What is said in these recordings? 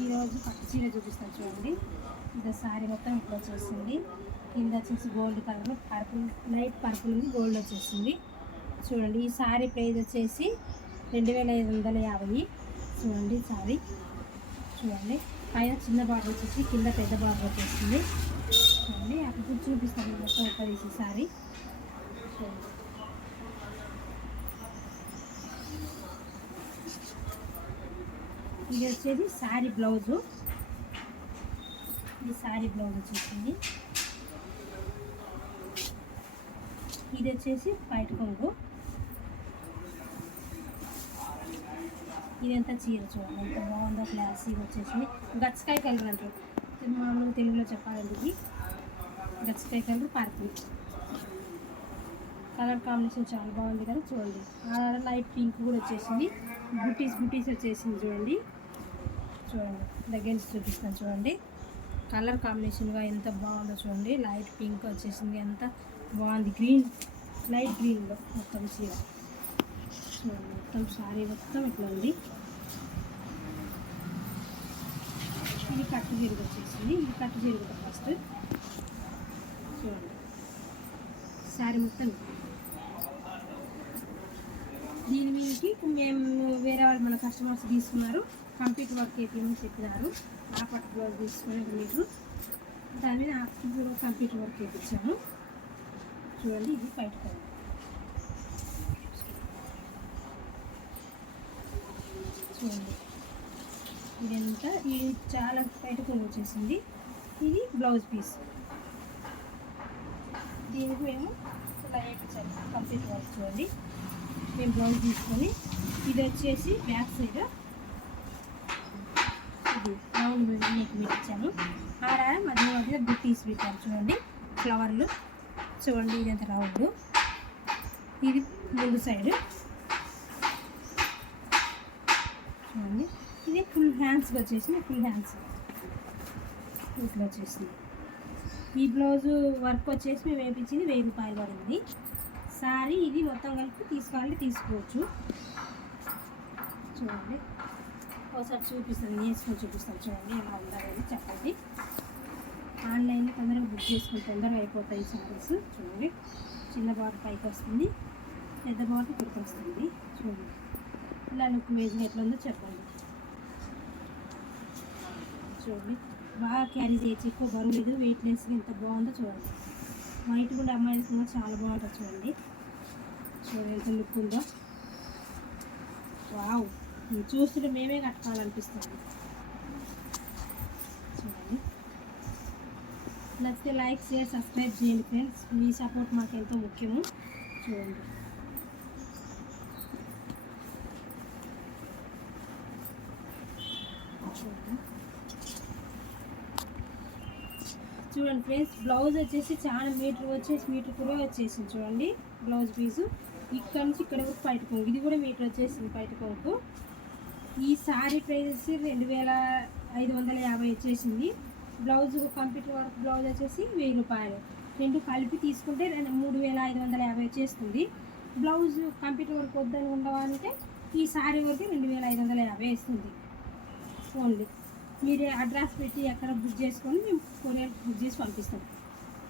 ఈరోజు పట్టు చీర చూపిస్తాను చూడండి. ఇది సారీ మొత్తం ఇట్లా వచ్చేసింది కింద వచ్చేసి gold colour purple light purple ఉంది గోల్డ్ వచ్చేసింది చూడండి ఈ సారీ ప్రైజ్ వచ్చేసి రెండు వేల ఐదు వందల యాభై. చూడండి సారీ. చూడండి పైన చిన్న బార్డర్ వచ్చేసి కింద పెద్ద బార్డర్ వచ్చేసింది చూడండి అక్కడ చూపిస్తాను మొత్తం ఎక్కడ తీసి సారీ చూడండి ఇది వచ్చేసి శారీ బ్లౌజు. ఇది శారీ బ్లౌజ్ వచ్చేసింది. ఇది వచ్చేసి బయట కొంగు. ఇదంతా చీర చూడండి ఎంత బాగుందో ప్లాస్ ఇది వచ్చేసింది గచ్చకాయ కలర్ అంటారు. మామూలుగా తెలుగులో చెప్పాలండి ఇది. గచ్చకాయ కలర్ పార్కింగ్ కలర్ కాంబినేషన్ చాలా బాగుంది కదా చూడండి. ఆ లైట్ పింక్ కూడా వచ్చేసింది. బుటీస్ బుటీస్ వచ్చేసింది చూడండి. చూడండి. దగ్గర నుంచి చూపిస్తాను చూడండి. కలర్ కాంబినేషన్గా ఎంత బాగుందో చూడండి. లైట్ పింక్ వచ్చేసింది. ఎంత బాగుంది. గ్రీన్ లైట్ గ్రీన్లో మొత్తం చీర. చూడండి. మొత్తం సారీ మొత్తం ఇట్లా ఉంది. ఇది కట్టు చీర వచ్చేసింది. ఇది కట్టు చీర ఫస్ట్. చూడండి. శారీ మొత్తం దీని మేము వేరే వాళ్ళు మన కస్టమర్స్ తీసుకున్నారు. కంప్లీట్ వర్క్ అయిపోయింది చెప్పినారు. ఆ పట్టు బ్లౌజ్ తీసుకుని ఒక మీటర్ దాని మీద కూడా కంప్లీట్ వర్క్ చేయించాము చూడండి ఇది బయట కలర్ చూడండి. ఇదంతా ఇది చాలా బయట కొంగు వచ్చేసింది. ఇది బ్లౌజ్ పీస్ దీనికి మేము లైట్ వేయించాము కంప్లీట్ వర్క్ చూడండి. మేము బ్లౌజ్ తీసుకొని ఇది వచ్చేసి బ్యాక్ సైడ్ ఇది రౌండ్ నెక్ పెట్టించాము ఆడ మధ్య మధ్య బుట్టీస్ పెట్టాము చూడండి. ఫ్లవర్లు చూడండి ఇదంతా రౌండ్ ఇది ముందు సైడ్ చూడండి. ఇది ఫుల్ హ్యాండ్స్గా వచ్చేసింది ఫుల్ హ్యాండ్స్ ఇట్లా వచ్చేసింది. ఈ బ్లౌజు వర్క్ వచ్చేసి మేము వేయించింది వెయ్యి రూపాయలు పడింది. సారీ ఇది మొత్తం కలిపి తీసుకోవాలంటే తీసుకోవచ్చు. చూడండి. ఒకసారి చూపిస్తాను నేర్చుకొని చూపిస్తాను. చూడండి ఎలా ఉండాలని చెప్పండి. ఆన్లైన్లో తొందరగా బుక్ చేసుకుని తొందరగా అయిపోతాయి సారీస్. చూడండి. చిన్న బాట పైకి వస్తుంది పెద్ద బాట ఇక్కడికి వస్తుంది. చూడండి. ఇలా లుక్ వేసిన ఎట్లా ఉందో చెప్పండి. చూడండి. బాగా క్యారీ చేయొచ్చు ఎక్కువ బరువు లేదు వెయిట్ లెస్ ఎంత బాగుందో చూడండి. వైట్ కూడా అమ్మాయిలు కూడా చాలా బాగుంటుంది చూడండి చూడండి ఎంత లుక్ ఉందో వావ్! ఇది చూస్తుంటే మేమే కట్టుకోవాలనిపిస్తుంది. చూడండి. నచ్చితే లైక్ షేర్ సబ్స్క్రైబ్ చేయండి ఫ్రెండ్స్. మీ సపోర్ట్ మాకు ఎంతో ముఖ్యము. చూడండి. చూడండి ఫ్రెండ్స్ బ్లౌజ్ వచ్చేసి చాలా మీటర్ వచ్చేసి మీటర్ కూడా వచ్చేసింది చూడండి బ్లౌజ్ పీసు ఇక్కడ నుంచి ఇక్కడ వరకు బయట కొంగు ఇది కూడా మీటర్ వచ్చేసింది బయట కొంగు ఈ శారీ ప్రైస్ వచ్చి రెండు వేల ఐదు వందల యాభై వచ్చేసింది. బ్లౌజ్ కంప్యూటర్ వర్క్ బ్లౌజ్ వచ్చేసి వెయ్యి రూపాయలు. రెండు కలిపి తీసుకుంటే రెండు మూడు వేల ఐదు వందల యాభై వచ్చేస్తుంది. బ్లౌజ్ కంప్యూటర్ వర్క్ వద్దని ఉండవాలంటే ఈ శారీ వరకు రెండు వేల ఐదు వందల యాభై వేస్తుంది. ఓన్లీ. మీరే అడ్రస్ పెట్టి ఎక్కడ బుక్ చేసుకొని మేము కొరియర్ బుక్ చేసి పంపిస్తాం.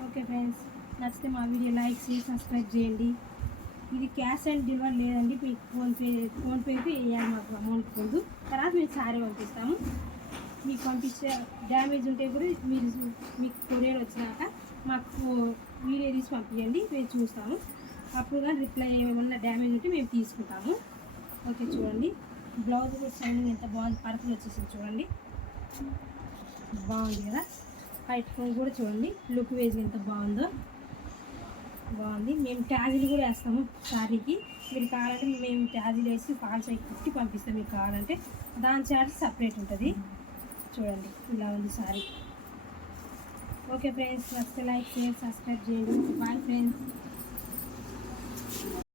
ఓకే ఫ్రెండ్స్ నచ్చితే మా వీడియో లైక్ చేసి సబ్స్క్రైబ్ చేయండి. ఇది క్యాష్ అండ్ డెలివరీ లేదండి మీకు ఫోన్పే ఫోన్పేకి వేయాలి మాకు అమౌంట్ ముందు. తర్వాత మేము సారీ పంపిస్తాము. మీకు పంపించే డ్యామేజ్ ఉంటే కూడా మీరు మీకు కొరియర్ వచ్చినాక మాకు వీడియో తీసి పంపించండి మేము చూస్తాము. అప్పుడు కానీ రిప్లై ఏమైనా డ్యామేజ్ ఉంటే మేము తీసుకుంటాము. ఓకే చూడండి బ్లౌజ్ కూడా షైనింగ్ ఎంత బాగుంది పర్పుల్ వచ్చేసింది చూడండి. బాగుంది కదా? హైట్ కూడా చూడండి. లుక్ వేజ్ ఎంత బాగుందో. బాగుంది. మేము ట్యాజీలు కూడా వేస్తాము శారీకి. మీరు కావాలంటే మేము ట్యాజీలు వేసి ఫాల్స్ అయి కుట్టి పంపిస్తాం. మీకు కావాలంటే దాని చార్జ్ సపరేట్ ఉంటుంది. చూడండి. ఇలా ఉంది శారీ. ఓకే ఫ్రెండ్స్ నచ్చితే లైక్ షేర్ సబ్స్క్రైబ్ చేయండి. Bye friends